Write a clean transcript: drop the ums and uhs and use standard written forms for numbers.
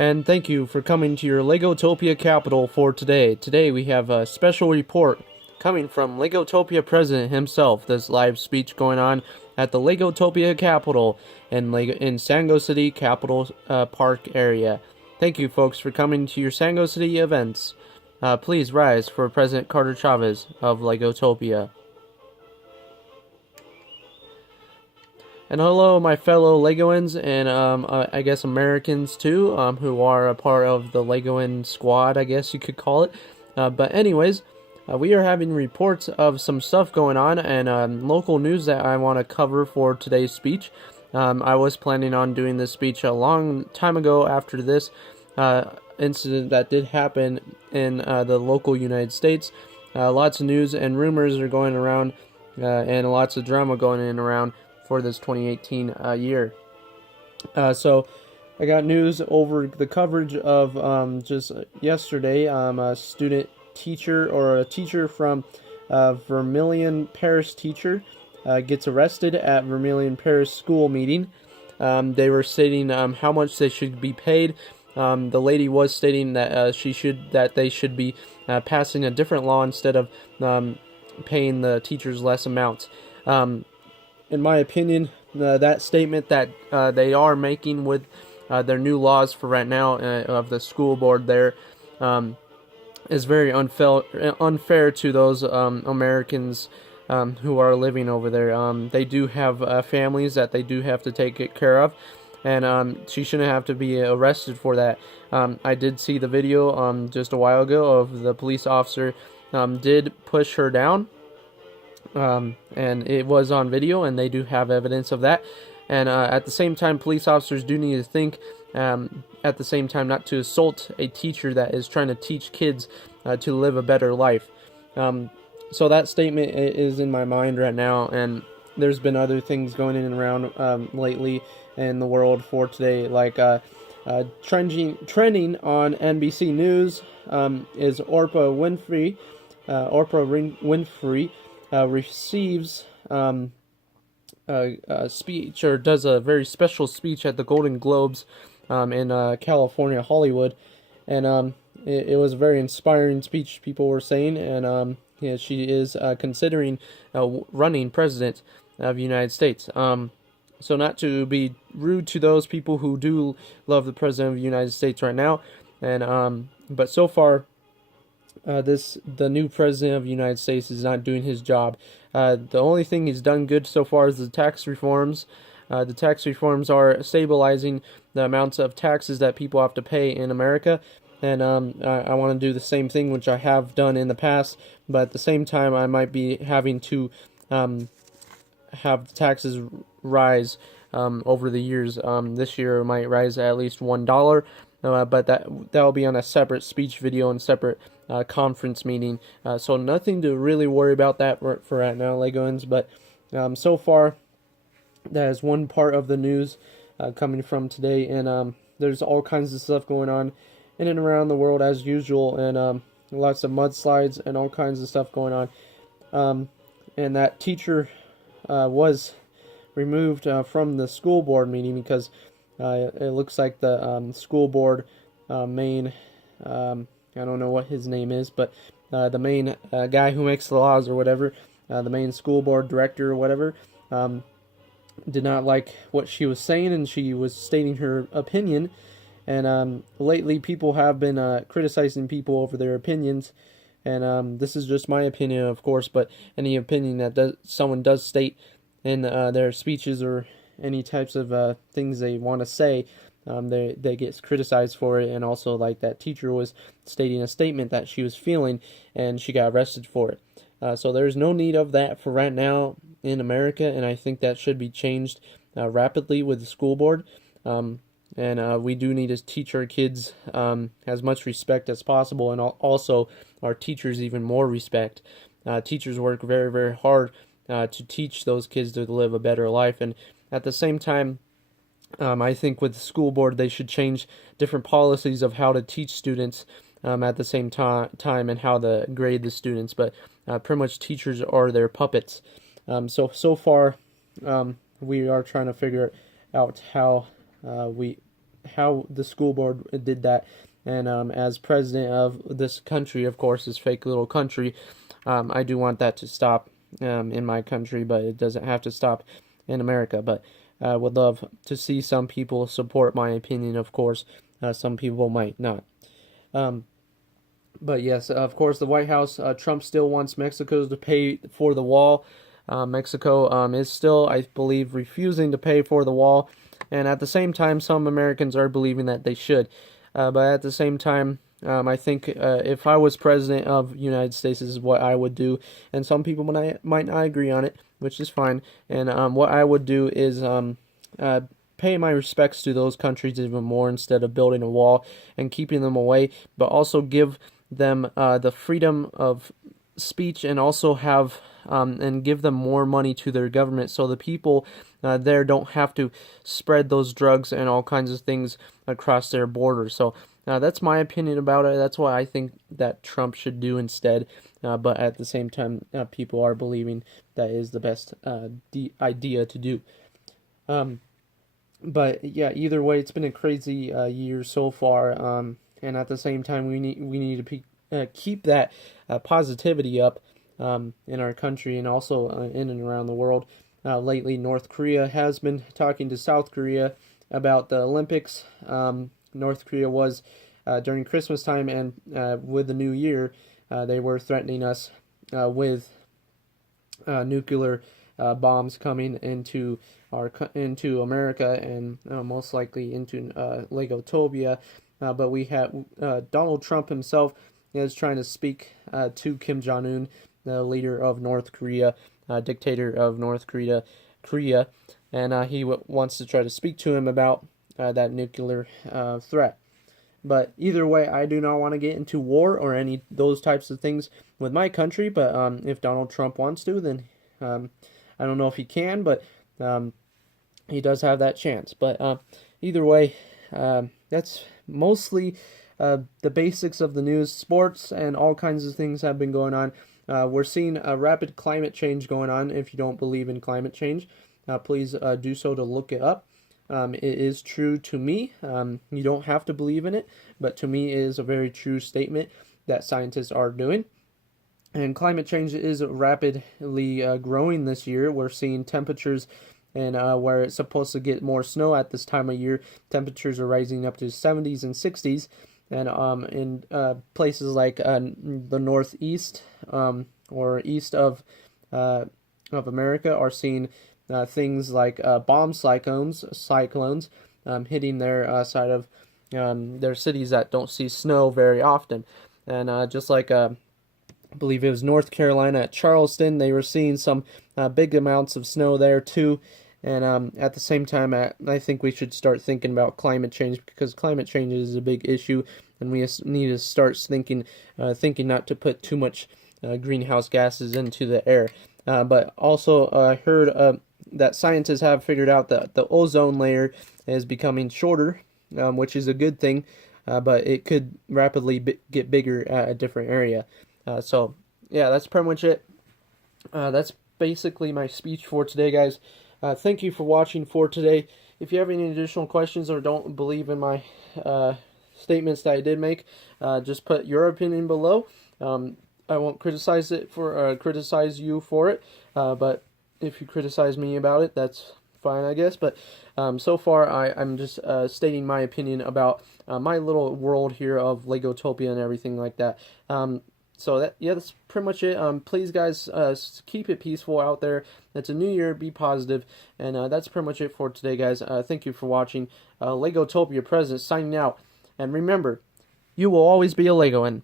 and thank you for coming to your Legotopia capital for today. Today we have a special report coming from Legotopia president himself. This live speech going on at the Legotopia capital in Sango City Capital Park area. Thank you, folks, for coming to your Sango City events. Please rise for President Carter Chavez of Legotopia. And hello, my fellow Legoans and I guess Americans too, who are a part of the Legoan squad, I guess you could call it. But anyways, we are having reports of some stuff going on and local news that I want to cover for today's speech. I was planning on doing this speech a long time ago after this incident that did happen in the local United States. Lots of news and rumors are going around and lots of drama going in around for this 2018 year. So I got news over the coverage of just yesterday. A student teacher or a teacher from Vermilion Parish teacher gets arrested at Vermilion Parish school meeting. They were stating how much they should be paid. The lady was stating that they should be passing a different law instead of paying the teachers less amounts. In my opinion, that statement that they are making with their new laws for right now of the school board there is very unfair to those Americans who are living over there. They do have families that they do have to take care of, and she shouldn't have to be arrested for that. I did see the video just a while ago of the police officer did push her down. And it was on video, and they do have evidence of that. And at the same time, police officers do need to think at the same time not to assault a teacher that is trying to teach kids to live a better life. So that statement is in my mind right now, and there's been other things going in and around lately in the world for today, like trending on NBC News is Oprah Winfrey. Oprah Winfrey receives a speech, or does a very special speech at the Golden Globes in California, Hollywood, and it was a very inspiring speech, people were saying, and yeah, she is considering running president of the United States. So not to be rude to those people who do love the president of the United States right now, and but so far, the new president of the United States is not doing his job. The only thing he's done good so far is the tax reforms. The tax reforms are stabilizing the amounts of taxes that people have to pay in America, and I want to do the same thing, which I have done in the past, but at the same time I might be having to have the taxes rise over the years. This year it might rise at least $1, but that will be on a separate speech video and separate conference meeting. So nothing to really worry about that for right now, Legoans. But so far, that is one part of the news coming from today, and there's all kinds of stuff going on in and around the world as usual, and lots of mudslides and all kinds of stuff going on. And that teacher was removed from the school board meeting because it looks like the school board main, I don't know what his name is, but the main guy who makes the laws or whatever, the main school board director or whatever, did not like what she was saying, and she was stating her opinion. And lately people have been criticizing people over their opinions, and this is just my opinion, of course, but any opinion that someone does state in their speeches or any types of things they want to say, they get criticized for it. And also, like, that teacher was stating a statement that she was feeling, and she got arrested for it. So there's no need of that for right now in America, and I think that should be changed rapidly with the school board. And we do need to teach our kids as much respect as possible, and also our teachers even more respect. Teachers work very, very hard to teach those kids to live a better life, and at the same time, I think with the school board, they should change different policies of how to teach students at the same time and how to grade the students. But pretty much teachers are their puppets. So far, we are trying to figure out how we how the school board did that. And as president of this country, of course, this fake little country, I do want that to stop in my country, but it doesn't have to stop in America. But I would love to see some people support my opinion, of course. Some people might not. But yes, of course, the White House, Trump still wants Mexico to pay for the wall. Mexico is still, I believe, refusing to pay for the wall. And at the same time, some Americans are believing that they should. But at the same time, I think if I was president of the United States, this is what I would do. And some people might not agree on it, which is fine. And what I would do is pay my respects to those countries even more instead of building a wall and keeping them away, but also give them the freedom of speech and also have and give them more money to their government so the people there don't have to spread those drugs and all kinds of things across their borders. So that's my opinion about it. That's what I think that Trump should do instead. But at the same time, people are believing that is the best idea to do. But yeah, either way, it's been a crazy year so far. And at the same time, we need to keep that positivity up in our country and also in and around the world. Lately, North Korea has been talking to South Korea about the Olympics. North Korea was during Christmas time and with the New Year, they were threatening us with nuclear bombs coming into America and most likely into Legotopia. But we have Donald Trump himself is trying to speak to Kim Jong-un, the leader of North Korea, dictator of North Korea, and he wants to try to speak to him about that nuclear threat. But either way, I do not want to get into war or any those types of things with my country. But if Donald Trump wants to, then I don't know if he can, but he does have that chance. But either way, that's mostly the basics of the news. Sports and all kinds of things have been going on. We're seeing a rapid climate change going on. If you don't believe in climate change, please do so to look it up. It is true to me. You don't have to believe in it, but to me it is a very true statement that scientists are doing. And climate change is rapidly growing this year. We're seeing temperatures and where it's supposed to get more snow at this time of year, temperatures are rising up to 70s and 60s. And in places like the northeast or east of America are seeing things like bomb cyclones hitting their side of their cities that don't see snow very often. And just like I believe it was North Carolina at Charleston, they were seeing some big amounts of snow there too. And at the same time, I think we should start thinking about climate change, because climate change is a big issue, and we need to start thinking not to put too much greenhouse gases into the air. But also, I heard that scientists have figured out that the ozone layer is becoming shorter, which is a good thing, but it could rapidly get bigger at a different area. So, yeah, that's pretty much it. That's basically my speech for today, guys. Thank you for watching for today. If you have any additional questions or don't believe in my statements that I did make, just put your opinion below. I won't criticize you for it, but if you criticize me about it, that's fine, I guess. But so far, I'm just stating my opinion about my little world here of Legotopia and everything like that. So that's pretty much it. Please, guys, keep it peaceful out there. It's a new year. Be positive. And that's pretty much it for today, guys. Thank you for watching. Legotopia President signing out. And remember, you will always be a Legoan.